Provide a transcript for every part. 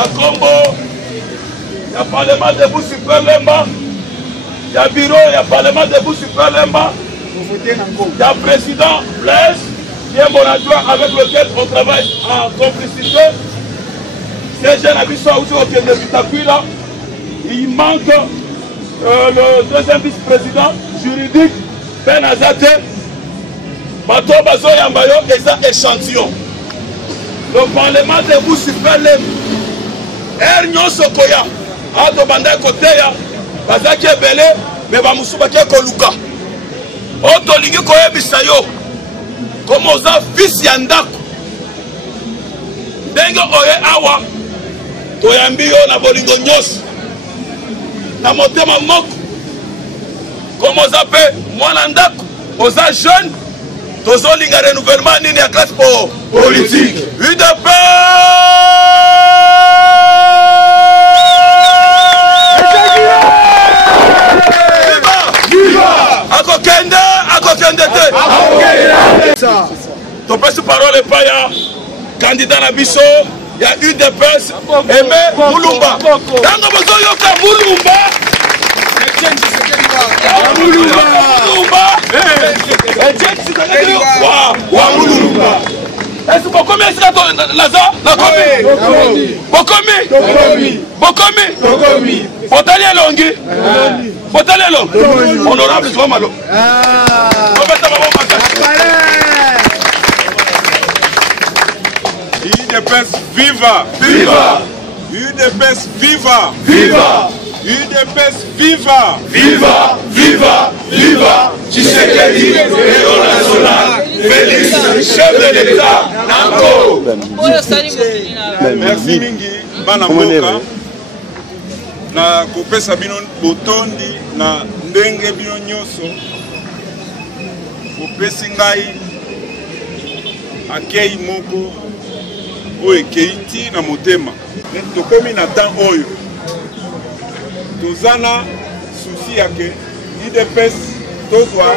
à Combo, il y a Parlement de Bou Super Lemba, il y a Bureau, il y a Parlement de Bou Super Lemba, il y a Président Blaise, qui est mon adjoint avec lequel on travaille en complicité. C'est jeune habitant aussi au Kenya Bitakuila. Il manque le deuxième vice-président juridique, Ben Azate. Bato Bazo Yambayo et ça échantillon. Le Parlement de Bou Super Lemba. Ernyo Sokoya. Ato Banda Koteya. Bazaki Ebele. Mais Bamusubaki Koluka. Oto Ligi Koye Bisayo. Comme oza fils ya ndako ndenge oye awa toyambi yo na bolingo nyonso na motema moko comme oza pe mwana ndako oza jeune tozolinga renouvellement nini ya classe politique UDP akokende te topesi parole epai ya candidat na biso ya UDPS Aimé Mulumba ntango bozoyoka Mulumba wa Mulumba esi bokomi esika naza nakomi bokomi botali elongi botali elongi honorable Zomalo UDPS viva! Viva! UDPS viva! Viva! UDPS viva! Viva! Viva! Viva! Tshisekedi, héros national, Félix, chef de l'État, Nango! Merci mingi, bana mboka. Na kopesa bino botondi na ndenge bino nyonso. Kopesi ngai akei moko oyo keiti na motema tokomi na temps oyo tozana souci yake UDPS tozwa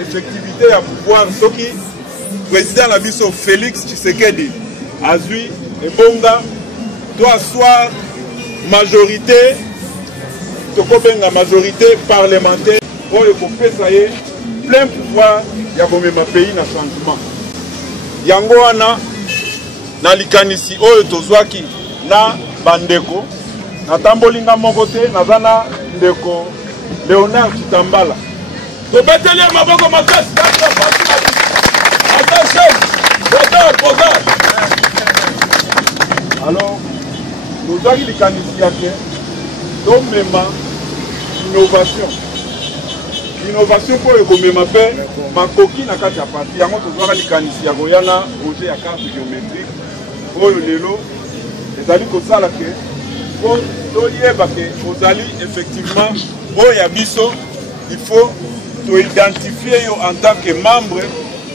effectivité ya pouvoir soki président na biso Félix Tshisekedi azwi ebonga to asseoir majorité tokobenga majorité parlementaire oyo kopesa ye plein pouvoir ya komema pays na changement yango wana na likanisi oyo tozwaki na bandeko natambolinga moko te naza na ndeko Léonard Chitambala tobeteli maboko makasi alors tozwaki likanisi yake tomema innovation po ekomema mpe makoki na kati ya parti yango tozwaka likanisi ya koyana projet ya carte biométrique oyo lelo ezali kosala ke po toyeba ke ozali effectivement oyo ya biso il faut toidentifie yo en tant que membre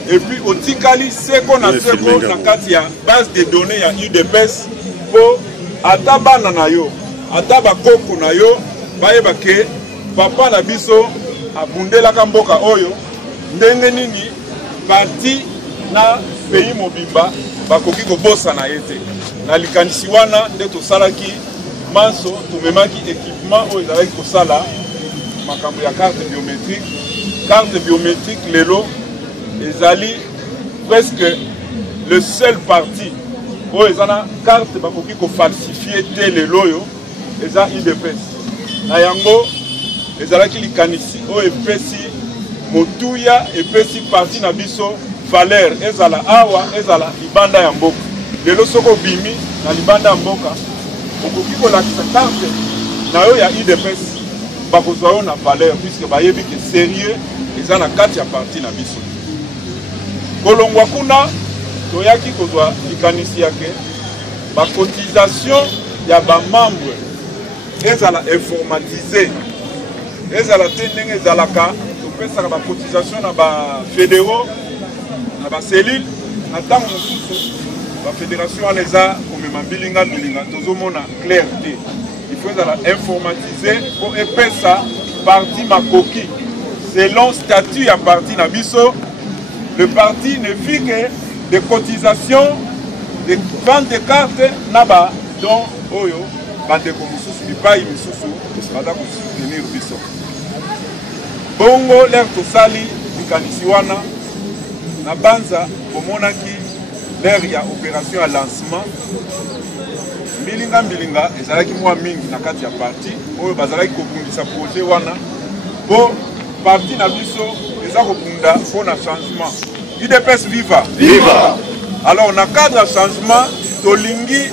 et puis otikali seko na seko na kati ya base de données ya UDPS po ata bana na yo ata bakoko na yo bayeba ke papa na biso abundelaka mboka oyo ndenge nini parti na pays mobimba bakoki kobosana ye te na likanisi wana nde tosalaki manso tumemaki équipement oyo ezalaki kosala makambo ya carte biométrique lelo ezali presque le seul parti oyo eza na carte bakoki kofalsifie te lelo oyo eza UDPS na yango ezalaki likanisi oyo epesi motuya epesi parti na biso valeur ezala awa ezala libanda ya mboka lelo soko bimi na libanda ya mboka okoki kolakisa carte na yo ya UDPS bakozwa yo na valeur puisque bayebi ke sérieux eza na kati ya parti na biso kolongwa kuna toyaki kozwa likanisi yake bacotisation ya bamembre ezala informatisé ezala te ndenge ezalaka topesaka bacotisation na bafédéraux na baselile na ntango mosusu bafédération wana eza komema mbilinga tozomona clair te il faut ezala informatisé po epesa parti makoki selon statut ya parti na biso. Le parti ne fit que des cotisations, des ventes de cartes, donc oyo bandeko mosusu bipai misusu baza kosoutenir biso bongo lere tosali likanisi wana na banza bomonaki lere ya opération ya lancement mbilinga ezalaki mwa mingi na kati ya parti oyo bazalaki kobundisa projet wana po parti na biso eza kobunda mpona changement UDPS viva viva. Alors na cadre ya changement tolingi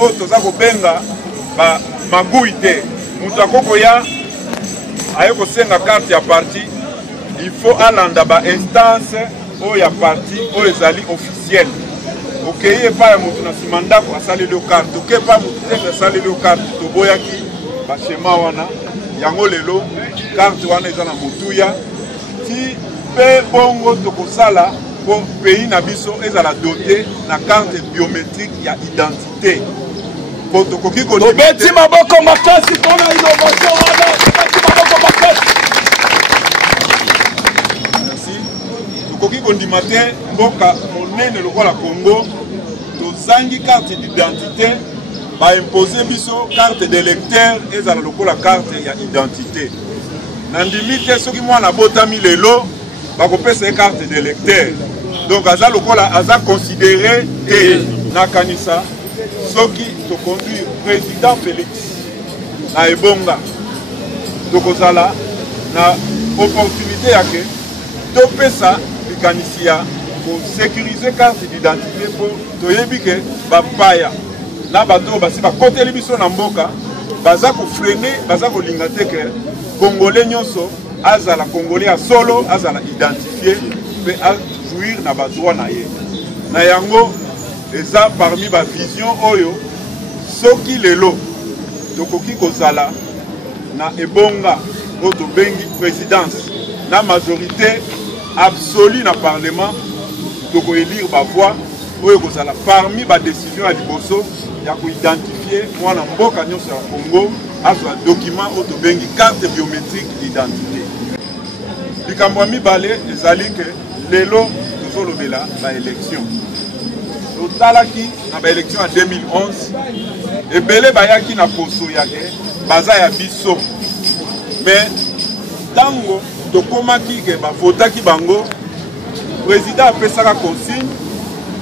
oyo toza kobenga ba magui te moto akokoya aye kosenga carte ya parti il faut alanda ba instance oyo ya parti oyo ezali officielle okeye epai ya moto na nsima ndako asaleli yo carte oke epai moto te asaleli yo carte toboyaki bashema wana yango lelo carte wana eza na motuya ti mpe bongo tokosala po pays na biso ezala doté na carte biométrique ya identité po tokoki tobeti maboko makasi mpona innovation wana tobeti maboko makasi. Merci. Tokoki kondima te mboka monene lokola Congo tozangi carte d'identité baimpose biso carte d'électeur ezala lokola carte ya identité na ndimi te soki mwana abotami lelo bakopesa ye carte d'électeur donc aza lokola aza considéré te na kanisa soki toconduire président Félix na ebonga tokozala na opportunité yake topesa likanisi ya kosécuriser carte d'identité po toyebi ke bapaya na bato basi bakoteli biso na mboka baza kofrene baza kolinga te ke congolais nyonso azala congolais ya solo azala identifié mpe ajouir na badroit na ye na yango eza parmi bavision oyo soki lelo tokoki kozala na ebonga oyo tobengi présidence na majorité absolue na parlement tokoélire bavoix oyo kozala parmi badécision ya liboso ya koidentifie mwana mboka nyonso ya Congo azwa document oyo tobengi carte biométrique d'identité likambo ya mibale ezali ke lelo tozolobela baélection totalaki na baélection ya 2011 ebele bayaki na poso yake baza ya biso mais ntango tokomaki ke bavotaki bango président apesaka consigne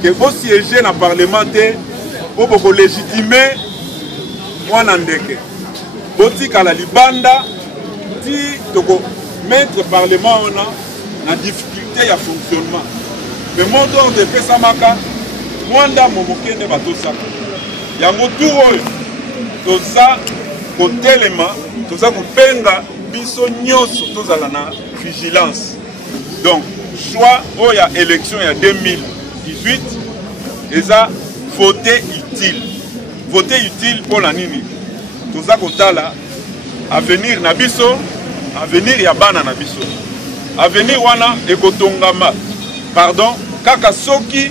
ke bosiéger na parlement te po bokolégitime mwana ndeke botikala libanda ti tokomettre parlement wana na difficulté ya fonctionnement mais mot d'ordre epesamaka mwanda momokende batosaka yango tour oyo toza kotelema toza kopenga biso nyonso tozala na vigilance donc choix oyo ya élection ya 2018 eza voter utile voter utile mpona nini toza kotala avenir na biso avenir ya bana na biso avenir wana ekotongama pardon kaka soki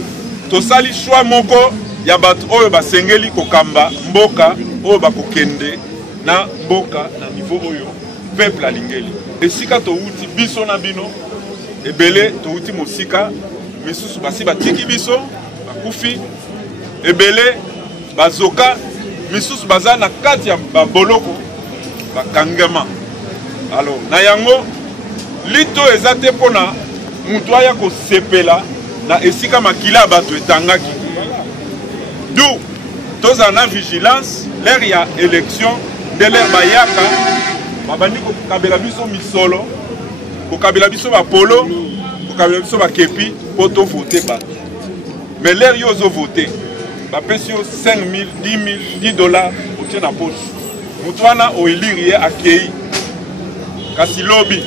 tosali choix moko ya bato oyo basengeli kokamba mboka oyo bakokende na mboka na niveau oyo peuple alingeli esika touti biso na bino ebele touti mosika misusu basi batiki biso bakufi ebele bazoka misusu baza na kati ya baboloko bakangama alors na yango lito eza te mpona mutu aya kosepela na esika makila bato etangaki du tozala na vigilance lere ya élection nde lere bayaka babandi kokabela biso misolo kokabela biso bapolo kokabela biso bakepi mpo tovote bato mais lere yo ozovote bapesi yo 5 000 10 000 $10 otie na poche mutu wana oelire ye akei kasi lobi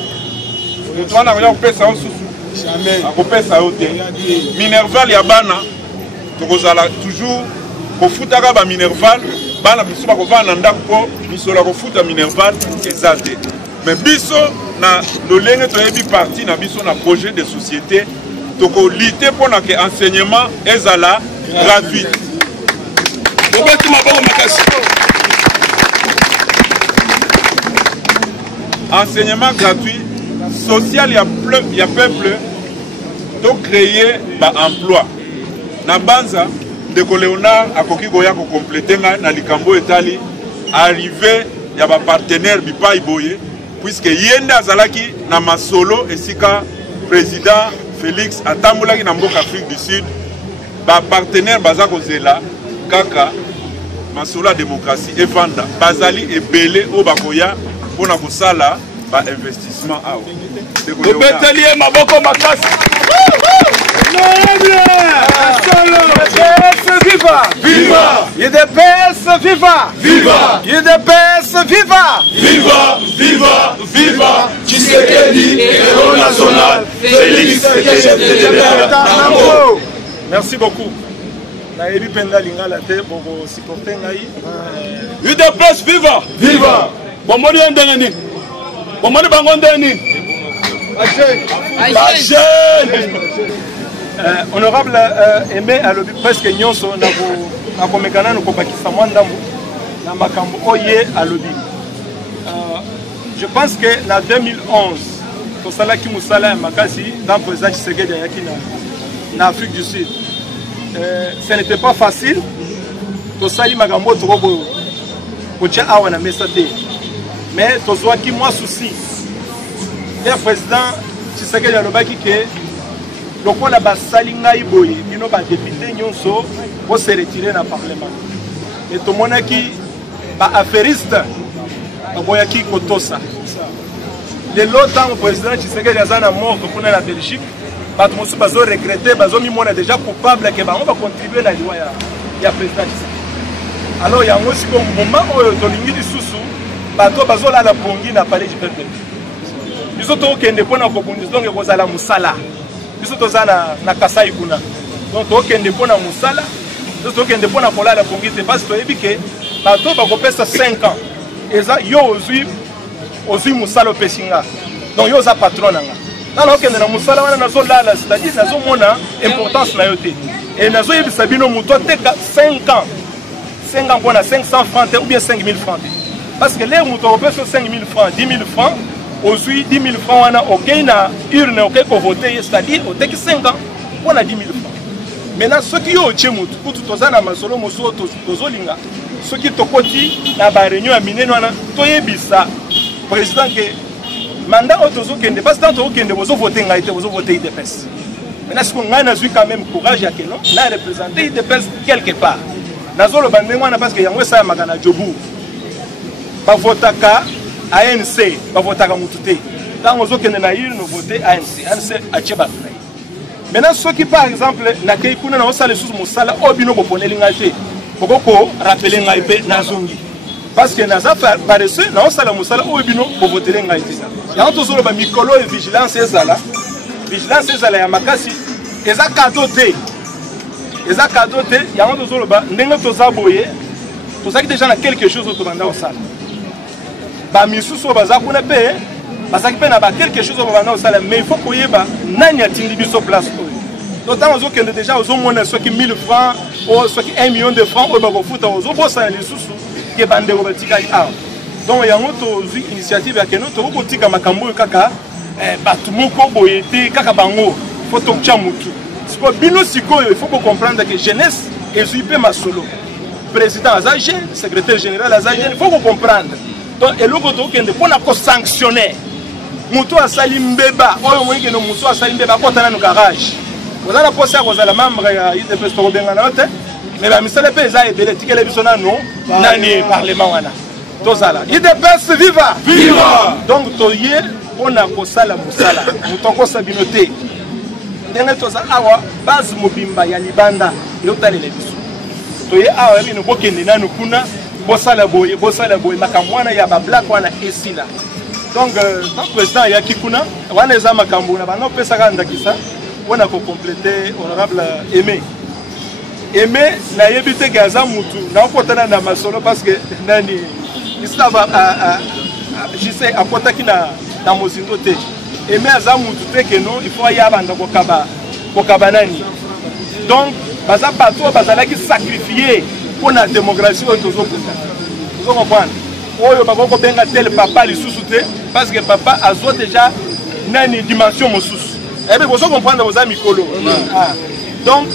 mutu wana akoya kopesa yo susu akopesa yo te minerval ya bana tokozala toujours kofutaka baminerval bana biso bakovanda na ndako mpo misolo ya kofuta minerval eza te mais biso na lolenge toyebi parti na biso na projet de société tokolite mpona ke enseignement ezala gratuit tobeti maboko makasi enseignement gratuit social ya peuple to créer ba emploi na banza ndeko Léonard akoki koya ko compléter na likambo etali arrivé ya ba partenaire bipai boye puisque yenda azalaki na masolo esika président Félix atambulaki na mboka Afrique du Sud ba partenaire baza kozela kaka masolo ya démocratie evanda bazali ebele o bakoya pona kosala ba investissement awa Betelier maboko makasi. Viva! Viva! UDPS viva! Viva! UDPS viva! Viva! Viva! Viva! Tshisekedi, héros national, Félix Tshisekedi. Merci beaucoup. Naebi penda lingala te boko supporter ngai. UDPS viva! Viva! Bomoni ndengeni. Bomoni bango ndengeni. Honorable Aimé alobi presque nyonso na komekana no kobakisa mwandambo na makambo oye alobi. Je pense que na 2011 tosalaki musala ya makasi dans président Tshisekedi yaki na Afrique du Sud. Ce n'était pas facile. Tosali makambo toko kotia awa na mesa te. Mais tozwaki mwa souci. Le président Tshisekedi alobaki ke lokola basali ngai boye bino ba député nyonso bo se retirer na parlement. Et tomonaki ba affairiste boyaki kotosa. Le longtemps président Tshisekedi azana mort pour la Belgique, bato mosu bazo regretter bazo mi mona déjà coupable que ba on va contribuer na loi ya président Tshisekedi. Alors ya ngosi ko moment oyo tolingi lisusu bato bazo la pongi na palais du peuple. Biso to kende pona ko bundis donc ekozala musala. Biso to zana na Kasai kuna. Donc to kende pona musala, biso to kende pona kola la pongi te parce que ebike bato ba ko pesa 5 ans. Eza yo ozui musala pesinga. Donc yo za patron nanga. Alors kende na musala wana nazo lala, c'est-à-dire nazo mona importance na yo te. Et nazo yebisa bino muto te 5 ans. 5 ans pona 500 francs ou bien 5000 francs. Parce que les muto ko pesa 5000 francs, 10 000 francs. Aujourd'hui, 10 000 francs, on a aucun urne, aucun pour voter, c'est-à-dire au tek 5 ans, on a 10 000 francs. Maintenant, ceux qui ont été moutou, pour tout ça, na masolo, moso, tozolinga, ceux qui ont été na ba réunion à mine, on a toye bisa, président que mandat autozo kende, parce que tant que vous votez, vous votez IDPS. Maintenant, ce qu'on a, on quand même courage à que non, on a représenté IDPS quelque part. Nazolo bandengwana parce que yango ça magana jobu. Ba votaka ANC va voter à Moutouté. Dans les autres qui nous voter ANC. ANC a Tchébaf. Maintenant, ceux qui par exemple n'a qu'à écouter dans le sous Moussala, Obino Boponé Lingate, Boko rappeler Ngaïpe Nazongi. Parce que Naza paresseux, dans le Moussala, Obino pour voter Ngaïpe. Il y a un tour sur le Mikolo et vigilance et Zala. Vigilance et Zala Yamakasi. Et ça cadoté. Et ça cadoté, il y a un tour sur le bas, Nengo Tozaboye. Tout ça qui déjà a quelque chose au commandant au salle. Ba misusu baza kuna pe bazaki pe na ba quelque chose au bana au salaire mais il faut koye ba nani atindi biso place oyo notamment ozo kende déjà ozo mona soki 1000 francs ou soki 1 million de francs o ba ko futa ozo bosa lisusu ke bande ko batika a donc yango to zi initiative ya keno to ko tika makambo kaka batu moko boyete kaka bango faut to tia mutu siko bino sikoyo il faut ko comprendre que jeunesse ezui pe masolo président azage secrétaire général azage il faut ko comprendre. Donc, et l'autre qui est pour nous sanctionner. Moutou a sali mbeba. Oh, moi qui nous moutou a sali mbeba. Quand on a nos garages, vous allez passer à vous allez membre il te peut se trouver dans l'autre. Mais la mission des pays a été l'étiquette les bisons non. Nani parlement wana. Tout ça là. Il dépasse viva. Viva. Donc toye on a kosala musala. Moutou kosa binoté. Ndenge tout ça awa base mobimba ya libanda. Yotale les bisons. Toye awa bino bokende nanu kuna. Bossala boye makamwana ya ba black wana esila. Donc tant président ya kikuna wana za makambo na bano pesa kanda kisa wana ko compléter honorable Aimé. Aimé na yebite gaza mutu na okotana na masolo parce que nani istava je sais akota kina na mozindo te. Aimé aza mutu te que non il faut ya banda ko kaba nani. Donc baza bato bazala ki sacrifier pour la démocratie au Tozo. Vous comprenez? Oyo bako benga tel papa li sous-souté parce que papa a déjà une dimension mosus. Et bien vous comprenez vos amis colo. Donc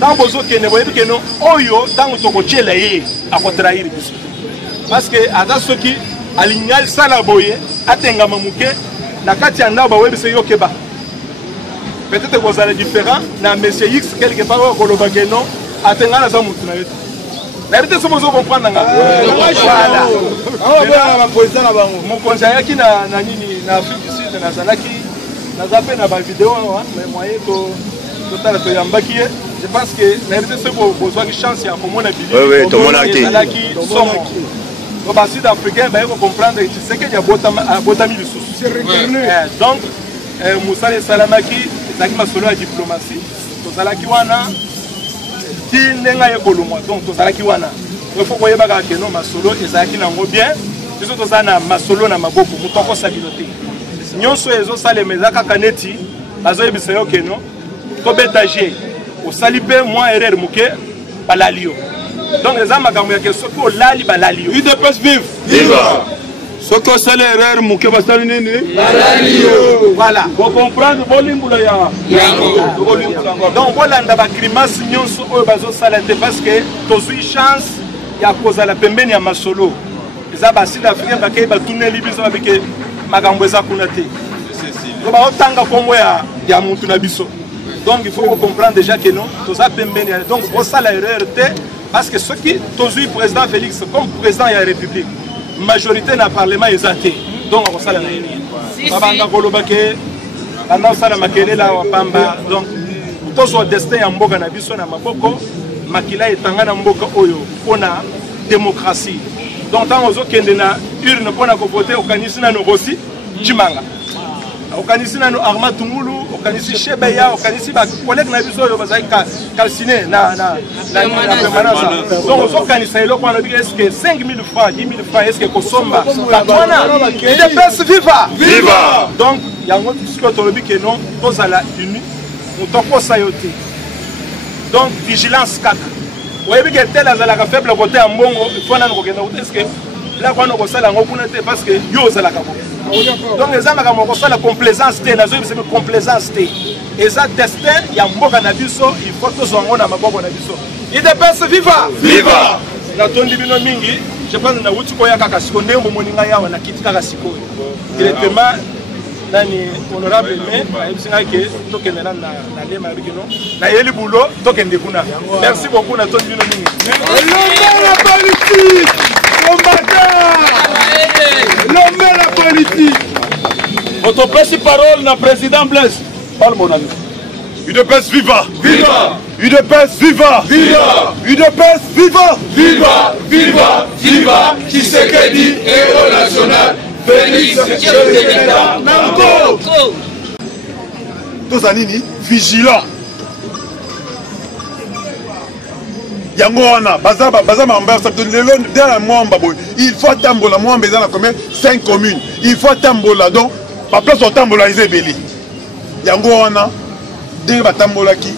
tant bozo kene boyebi keno oyo tant toko chela ye akotrahir biso parce que ata soki alignal sala boye atenga mamuke na kati ya ndaba webi se yokeba peut-être que vous allez différent na monsieur X quelque part au koloba keno atenga na za mutu na yetu na rete somo zo comprendre nga voilà mon conseiller yaki na nini na Afrique du Sud na zalaki na zape na ba vidéo mais moyen to total to yambaki je pense que na rete somo besoin de chance ya komona bili oui to mona ki zalaki somo au bas sud-africain ba ko comprendre que c'est que ya botami lisusu donc Moussa Salamaki ezaki masolo ya diplomatie tozalaki wana ti ndenga ye kolumwa donc tozalaki wana il faut koyeba kaka keno masolo ezalaki nango bien biso tozala na masolo na maboko moto akosabilo te nyonso ezosalema eza kaka neti bazoyebisa yo keno tobeta je osali mpe mwa erreur moke balali yo donc eza makambo ya ke soki olali balali yo UDPS vive soki osali erreur moke basali nini balali yo voilà ko comprendre bolimbula ya donc bolanda bakrimasi nyonso oyo bazosala te parce que tozwi chance ya kozala pembeni ya masolo eza basud africain bakei batuneli biso babike makambo eza kuna te to baotanga kombo ya mutu na biso donc il faut comprendre déjà que non toza pembeni donc bosala erreur te parce que soki tozwi président Félix comme président ya république majorité na parlement eza te donc akosala na ye nini babanda koloba ke banda osala makele la wapamba donc tozwa destin ya mboka na biso na maboko makila etanga na mboka oyo mpona démocratie donc ntango ozokende na urne mpona kovote okanisi nano Rossi Chimanga okanisi nano Armand Tumulu okanisi Shebeya okanisi bakolege na biso oyo bazali calciné na permanence donc ozokanisa eloko wana obi est-ce que 5 000 francs 10 000 francs est-ce que kosomba batwana UDPS viva donc yango sikoyo tolobi ke non tozala uni moto akosa yo te donc vigilance kaka oyebi ke tel azalaka faible côté ya mbongo ifo nano kokenda kote est-ce que là wana okosala yango kuna te parce que yo ozalaka bo donc eza makambo okosala complaisance te nazoyebisa mpe complaisance te eza destin ya mboka na biso il faut tozwa yango na maboko na biso UDPS viva natondi bino mingi je pense na wuti koya kaka sikoyo ndenge bomoni ngai awa nakiti kaka sikoyo directement nani honorable mais ayebisi ngai ke tokende na lema ya bikino na yeli bulo tokende kuna merci beaucoup natondi bino mingi la politique l'homme la politique votre principal na président Blaise parle mon ami UDPS viva UDPS viva Tshisekedi héros national Félix Tshisekedi Nango tozanini vigilant yango wana baza mamba lelo dans la mwamba boy il faut tambola mwamba eza na combien 5 communes il faut tambola donc ba place otambola ezebeli yango wana ndenge batambolaki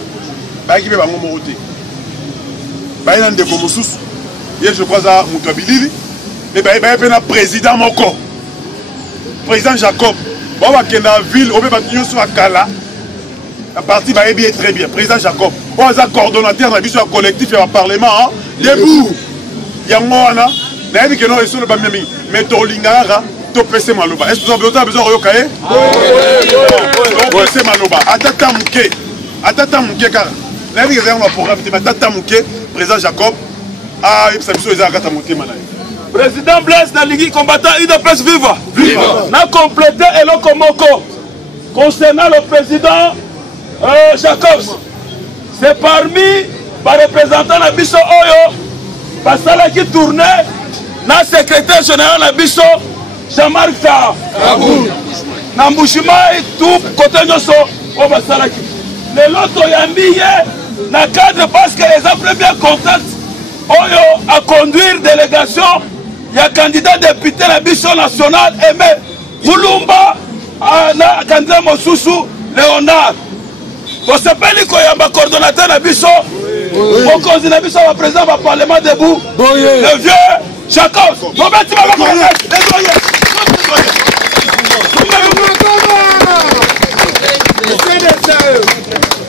bayaki mpe bango moko te baye na ndeko mosusu ye je crois za moto ya bilili me baye mpe na président moko président Jacob bao bakende na ville obe bato nyonso bakala la partie bayebi est très bien président Jacob oyo aza coordonnateur na biso ya collectif ya baparlement debout yango wana nayebi keno esolo bamia mingi mais tolingaka kaka topese maloba est ce que oza besoin koyoka ye topese maloba ata ta moke kaka nayebi eza yango na programme te mais ata ta moke président Jacob ayebisa biso eza kaka ta motema na ye président Blaise nalingi combattant UDPS viva na complété eloko moko concernant le président Jacobs c'est parmi les représentants de Bisso Oyo basalaki tournée na secrétaire général de Bisso Jean-Marc Tahar na Mbushimai tout côté nyonso o basalaki lelo toyambi ye na cadre parce que les premiers contacts Oyo à conduire délégation il y a candidat député na Bisso national Aimé Mulumba na candidat Mosusu Léonard Bosepeli koyamba coordonnateur na biso mokonzi na biso ba président ba parlement debout le vieux Jacob Robert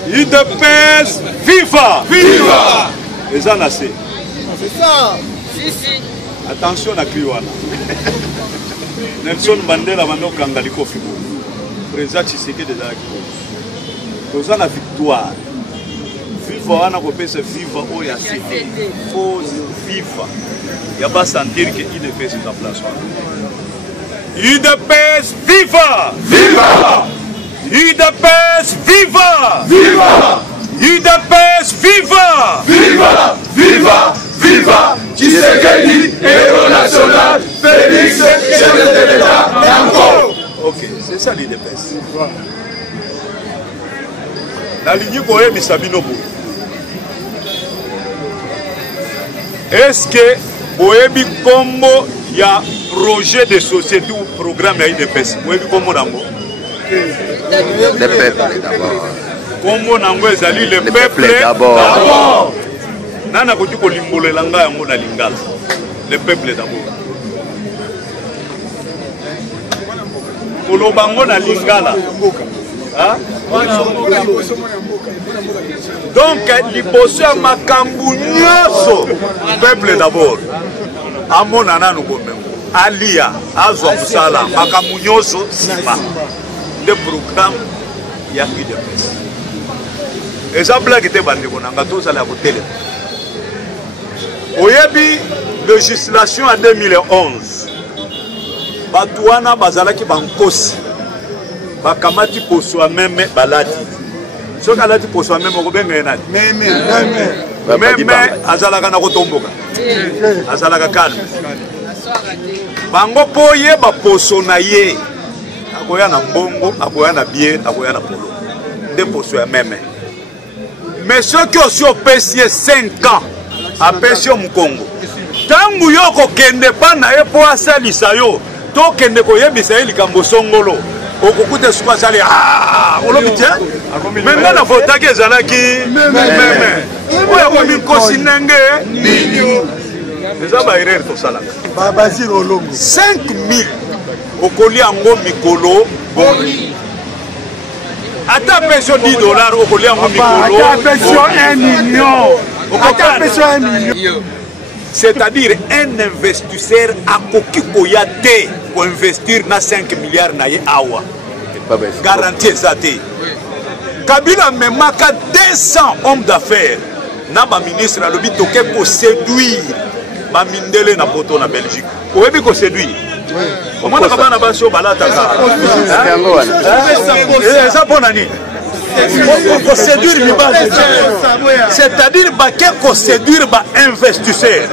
UDPS FIFA. Viva. Et ça, c'est ça. attention à Kliwana. Nelson Mandela va nous gangali kofi. Président Tshisekedi de la Nous avons la victoire. Viva, on a repéré ce viva au Yassé. Faut viva. Il n'y a pas sentir que IDPS est en place. IDPS viva! Viva. IDPS viva! Viva. IDPS viva! Viva. Viva. Viva. Tshisekedi, héros national. Félix, chef de l'État. Encore. Ok, c'est ça l'IDPS. La ligne Koye Misabinobo. Est-ce que Boyebi Kombo il y a projet de société ou programme à IDPS? Boyebi Kombo Nango? Le peuple d'abord. Kombo Nango ezali le peuple d'abord. Nana Kotu Kolimbole Langa Yango na Lingala. Le peuple d'abord. Kolobango na Lingala. Hein? Donc, liboso ya makambu nyoso peuple d'abord. Amona nanu bomengo. Alia, azwa musala, makambu nyoso sima. De programme ya IDPS. Eza blague te bandeko nanga tozala ya kotele. Oyebi législation en 2011. Batouana bazalaki bankosi. Bakamati poswa meme balati. Soki alati poswa meme okobenga ye nani? Meme azalaka na kotomboka. Azalaka calme. Bango po ye baposo na ye. Akoya na mbongo, akoya na bière, akoya na polo. Nde poso ya meme. Mais soki osi opesi ye 5 ans, apesi yo Mukongo. Tangu yo kokende pa na ye po asalisa yo, to kende koyebisa ye likambo songolo. Okukute suka sali olobi te menga na votaki ezalaki meme oya komi nkosi ndenge nini eza baerreur tosalaka 5000 okoli yango mikolo boni ata pension $10 okoli yango mikolo pension 1 million. c'est-à-dire un investisseur a koya te pour investir na 5 milliards na ye awa garantie ça te Kabila memaka 200 hommes d'affaires na ba ministre alobi toke ko séduire ba mindele na poto na Belgique oyebi ko séduire omona kabana baso balata ka ça pona ni ko séduire mi base c'est-à-dire ba ke ko séduire ba investisseur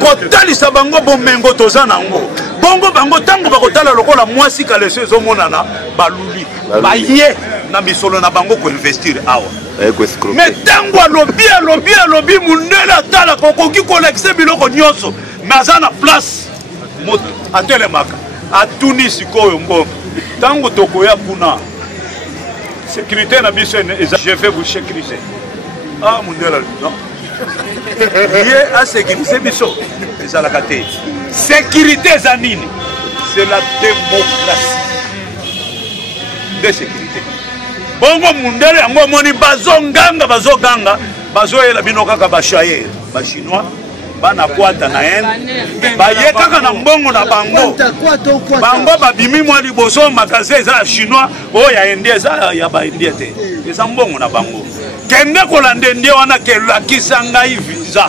ko talisa bango bomengo tozana ngo bongo bango tango bakotala lokola mwasi kalese ezomonana baluli baye na misolo na bango ko investir awa mais tango alobi mundele atala kokoki kolekise biloko nyonso mais aza na place moto atelemaka atuni sikoyo mbongo tango tokoya kuna sécurité na biso je vais vous sécuriser mundele non lié à sécuriser biso ezalaka te sécurité za nini c'est la démocratie de sécurité bongo mundele yango moni bazoganga bazoyela bino kaka bashayer bachinois bana kwata na Inde baye kaka na mbongo na bango babimi mwa liboso magasin eza ya chinois oyo ya indie eza ya baindie te eza mbongo na bango kende kolanda ndie wana kelakisa ngai visa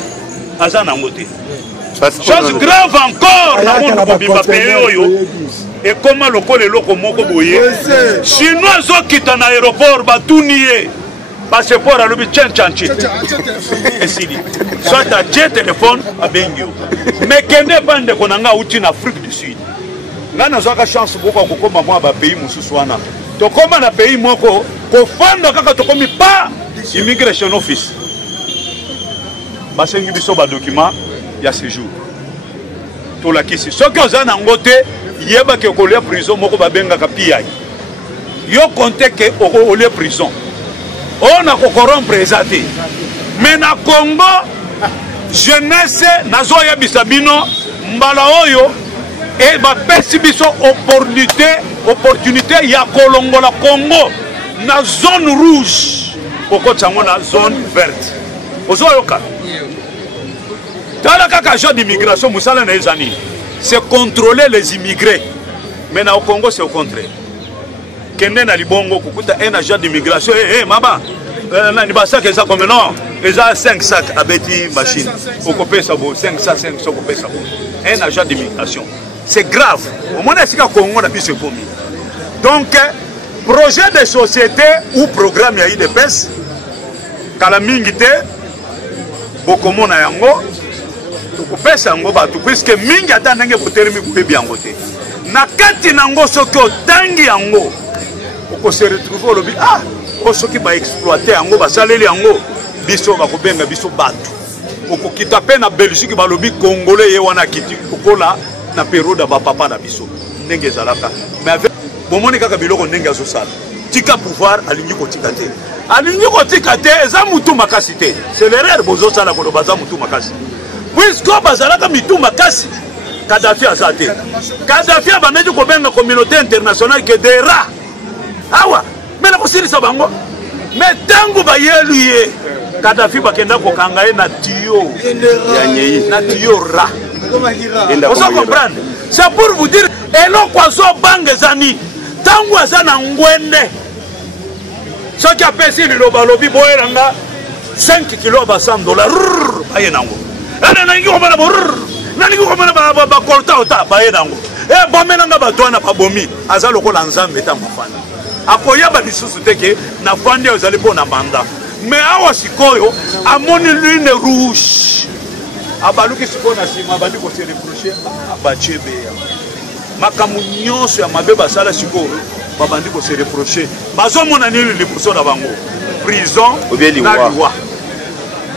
aza nango te chose grave encore na mondo kobimba peye oyo ekoma lokola eloko moko boye chinois ezokita na aéroport batuni ye passeport alobi tchanchi esili soit atie téléphone abengi yo mais kende bandeko na nga auti na Afrique du Sud nga nazwaka chance boko kokoma mwa bapays mosusu wana tokoma na pays moko kofanda kaka tokomi pa immigration office basengi biso badocument ya séjour tolakisi soki oza nango te yebaki okolia prison moko babengaka PI yo konte ke okolia prison on a corrompre eza te mais na Congo jeunesse nazoyebisa bino mbala oyo e bapesi biso opportunité ya kolongola Congo na zone rouge okotisa yango na zone verte ozoyoka tala kaka agent d'immigration mosala na eza nini c'est contrôler les immigrés mais na au Congo c'est au contraire kende na libongo kukuta un agent d'immigration maba nani basaka eza comme non eza 5 sacs abeti machine okopesa bo 5 sacs okopesa bo un agent d'immigration c'est grave au moins esika Congo na biso ekomi donc projet de société ou programme ya IDPS kala mingi te bokomona yango tokopesa yango bato puisque mingi ata ndenge botelemi koyebi yango te na kati nango soki otangi yango okose retrouve olobi soki baexploite yango basaleli yango biso bakobenga biso bato okokita mpe na Belgique balobi congolais ye wana akiti kokola na periode ya bapapa na biso ndenge ezalaka mais avec bomoni kaka biloko ndenge azosala tika pouvoir alingi kotika te eza mutu makasi te c'est l'erreur bozosala koloba za mutu makasi puisque bazalaka mitu makasi Kadhafi aza te Kadhafi abandaki kobenga communauté internationale ke des rats awa mais nakosilisa bango mais ntango bayeli ye Kadhafi bakenda kokanga ye na tiyo ra ozo comprendre c'est pour vous dire eloko azobanga ezani ntango aza na ngwende soki apesi liloba lobi boyelanga 5 kilo ba $100 baye nango nalingi komona nalingi komona bakolta ota baye nango bomenanga bato wana babomi aza lokola nzambe ntango afanda akoyeba lisusu te ke na fandi ezali mpo na manda mais awa sikoyo amoni lune rouge abaluki sikoyo na nsima abandi kose reproche abachebeya makambo nyonso ya mabe basala sikoyo babandi kose reproche bazomona nini liboso na bango prison na liwa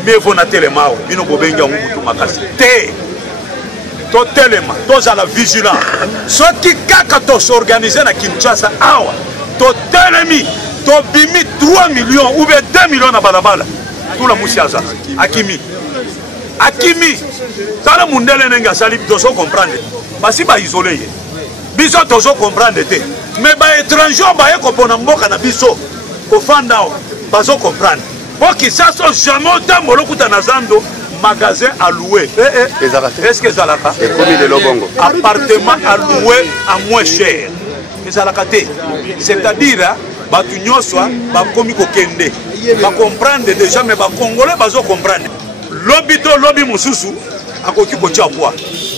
mevo na telema awa bino bobengi yango mutu makasi te totelema tozala vigilant soki kaka tosorganize na Kinshasa awa totelemi tobimi 3 millions ou bien 2 millions na balabala tula musi aza akimi tala mundele ndenge asali tozo comprendre basi baisole ye biso tozo comprendre te mais baétranger baye kopona mboka na biso kofanda awa bazo comprendre po Kinshasa jamais otambola okuta na zando magasin alloué est-ce que ezalaka appartement alloué à moins cher ezalaka te c'est-à-dire batu nyonso bakomi kokende bakomprendre déjà mais bakongolais bazo comprendre lobi to lobi mosusu akoki kotia poa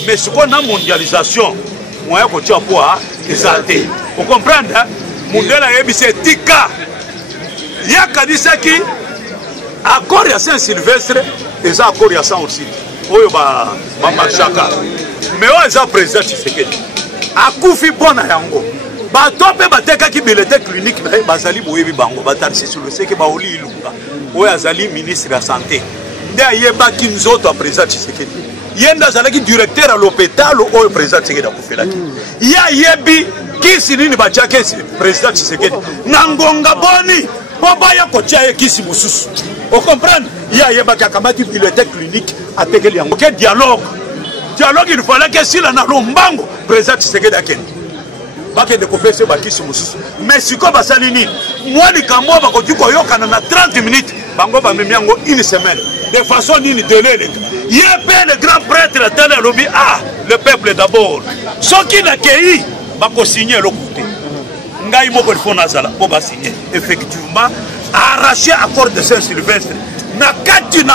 mais siko na mondialisation moya kotia poa eza te okomprendre mundela yebise tika yakadisaki accord ya Saint-Sylvestre eza accord ya San aussi oyo bamarchaka mais oyo eza président Tshisekedi akufi bona yango bato mpe batekaki bilete clinique na ye bazali boyebi bango batarisisi loseke baoli ilunga oyo azali ministre ya santé nde ayebaki nzoto ya président Tshisekedi ye nde azalaki directeur ya l'hôpital oyo président Tshisekedi akufelaki ye ayebi kisi nini batiaki président Tshisekedi na ngonga boni po baya kotia ye kisi mosusu ocomprendre ye ayebaki akamati bilete clinique atekeli yango ke dialogue il fallait que sila na lombango président Tshisekedi akende bakende kopesa bakisi mosusu mais siko basali nini mwani kambo bakoki koyokana na 30 minutes bango bamemi yango une semaine de façon nini délai ye pe le grand prêtre tele lobi le peuple d'abord soki na kei bakosigner lokote ngai moko il faut nazala po basigner effectivement arracher accord de Saint-Sylvestre na kati na